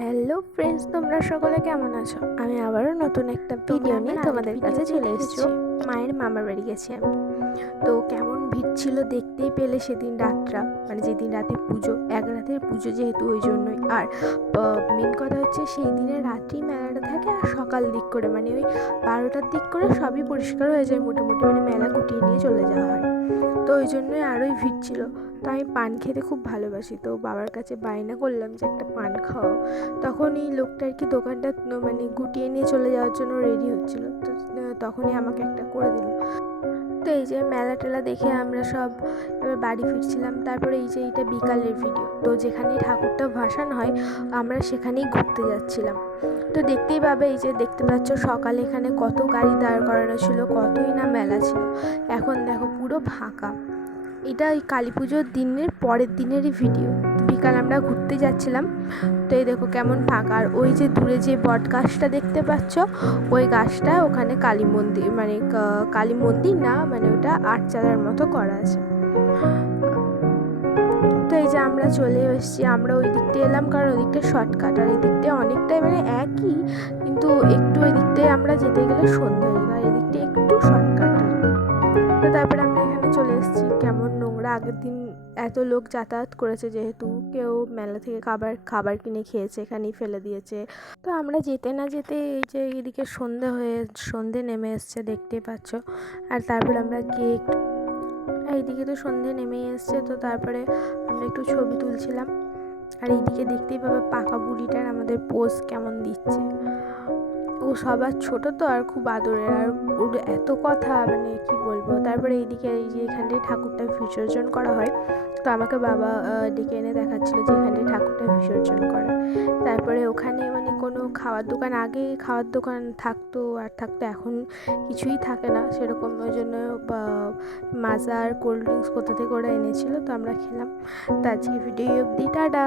Hello friends তোমরা সকলে কেমন আছো? আমি আবারও নতুন একটা ভিডিও নিয়ে তোমাদের কাছে চলে এসেছি। মায়ের মামার বাড়ি গেছি। আমি তো কেমন ভিড় ছিল দেখতেই পেলে সেদিন রাতটা। মানে যেদিন রাতে পুজো এক রাতের পুজো যেহেতু ওই জন্যই। আর মেন কথা হচ্ছে সেই দিনের রাত্রেই মেলাটা থাকে আর সকাল দিক করে। মানে ওই বারোটার দিক করে সবই পরিষ্কার হয়ে যায় মোটামুটি। মানে মেলা গুটিয়ে নিয়ে চলে যাওয়া হয়। তো ওই জন্যই আরোই ভিড় ছিল। তো আমি পান খেতে খুব ভালোবাসি। তো বাবার কাছে বায়না করলাম যে, একটা পান খাওয়াও তখন এই লোকটা আর কি দোকানটা মানে গুটিয়ে নিয়ে চলে যাওয়ার জন্য রেডি হচ্ছিল। তো তখনই আমাকে একটা করে দিল। তো এই যে মেলা টেলা দেখে আমরা সব এবার বাড়ি ফিরছিলাম। তারপরে এই যে এইটা বিকালের ভিডিও তো যেখানে ঠাকুরটা ভাসান হয়, আমরা সেখানেই ঘুরতে যাচ্ছিলাম। তো দেখতেই পাবে, এই যে দেখতে পাচ্ছ সকালে এখানে কত গাড়ি দাঁড় করানো ছিল, কতই না মেলা ছিল। এখন দেখো পুরো ফাঁকা। এটা ওই কালী পুজোর দিনের পরের দিনেরই ভিডিও বিকাল আমরা ঘুরতে যাচ্ছিলাম, তো এই দেখো কেমন ফাঁকা। আর ওই যে দূরে যে বট গাছটা দেখতে পাচ্ছ, ওই গাছটা ওখানে কালী মন্দির মানে কালী মন্দির না মানে ওটা আটচালার মতো করা আছে। তো এই যে আমরা চলে এসেছি, আমরা ওই দিকটা এলাম, কারণ ওই দিকটা শর্টকাট আর এই দিকটা অনেকটাই মানে একই, কিন্তু একটু ওই দিকটায় আমরা যেতে গেলে সন্ধ্যা হয়ে যায়। এই দিকটা একটু আগের দিন এত লোক যাতায়াত করেছে যেহেতু কেউ মেলা থেকে খাবার খাবার কিনে খেয়েছে, এখানেই ফেলে দিয়েছে। তো আমরা যেতে না যেতে এই যে এদিকে সন্ধে হয়ে, সন্ধে নেমে এসছে দেখতেই পাচ্ছ। আর তারপরে আমরা কেক, এইদিকে তো সন্ধে নেমেই এসছে, তো তারপরে আমরা একটু ছবি তুলছিলাম। আর এইদিকে দেখতেই পাবে পাকা বুড়িটার আমাদের পোজ কেমন দিচ্ছে। ও সবার ছোট তো আর খুব আদরের। আর ওর এত কথা মানে কি বলব? তারপরে এইদিকে এই যে এখানটায় ঠাকুরটা বিসর্জন করা হয় তো আমাকে বাবা ডেকে এনে দেখাচ্ছিলো যে এখানটায় ঠাকুরটা বিসর্জন করে। তারপরে ওখানে মানে কোনো খাওয়ার দোকান আগে খাওয়ার দোকান থাকতো আর থাকতো এখন কিছুই থাকে না। সেরকম ওই জন্য বা, মাজা আর কোল্ড ড্রিঙ্কস কোথা থেকে ওরা এনেছিল তো আমরা খেলাম। তো আজকে ভিডিও অবধি টাটা!